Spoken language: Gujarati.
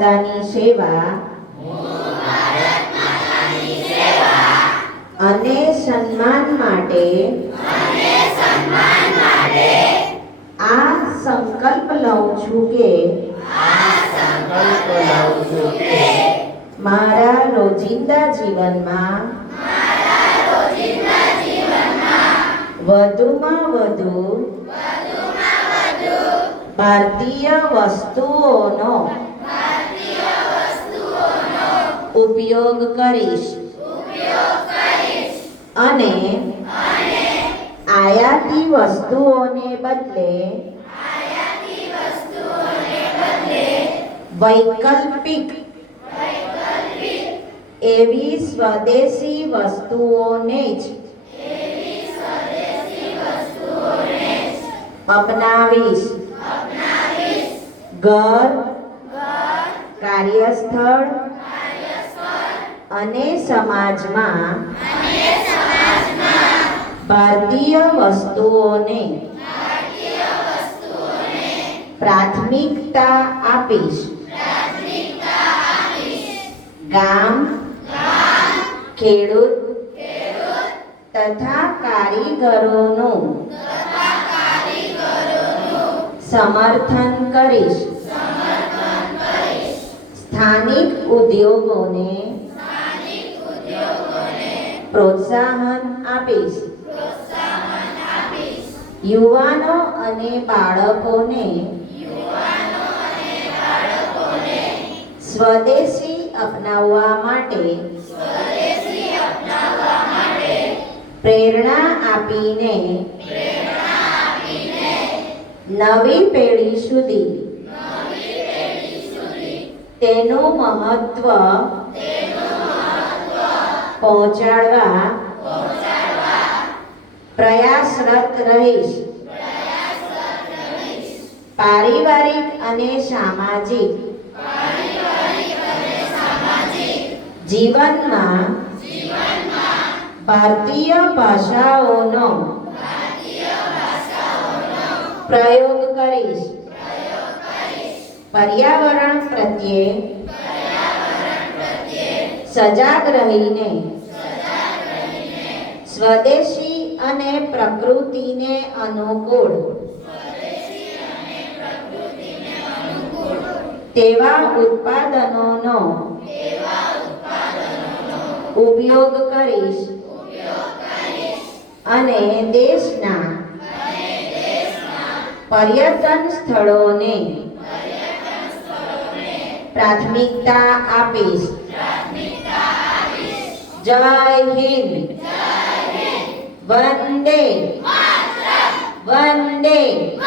માતાની સેવા. અને સન્માન માટે. આ સંકલ્પ લઉં છું કે. મારા રોજિંદા જીવનમાં. વધુમાં વધુ. ભારતીય વસ્તુઓનો ઉપયોગ કરીશ. અને આયાતી વસ્તુઓને બદલે વૈકલ્પિક એવી સ્વદેશી વસ્તુઓને જ અપનાવીશ. ઘર કાર્યસ્થળ અને સમાજમાં ભારતીય વસ્તુઓને પ્રાથમિકતા આપીશ. ગામ ખેડૂત તથા કારીગરોનું સમર્થન કરીશ. સ્થાનિક ઉદ્યોગોને પ્રોત્સાહન આપીશ. યુવાનો અને બાળકોને સ્વદેશી અપનાવવા માટે પ્રેરણા આપીને નવી પેઢી સુધી તેનું મહત્વ પહોંચાડવા. પ્રયાસરત રહીશ. પારિવારિક અને સામાજિક. જીવનમાં ભારતીય ભાષાઓનો પ્રયોગ કરીશ. પર્યાવરણ પ્રત્યે સજાગ રહીને. સ્વદેશી અને પ્રકૃતિને અનુકૂળ. તેવા ઉત્પાદનોનો ઉપયોગ કરીશ. અને દેશના પર્યટન સ્થળોને પ્રાથમિકતા આપીશ. જય હિન્દ. વંદે. વંદે.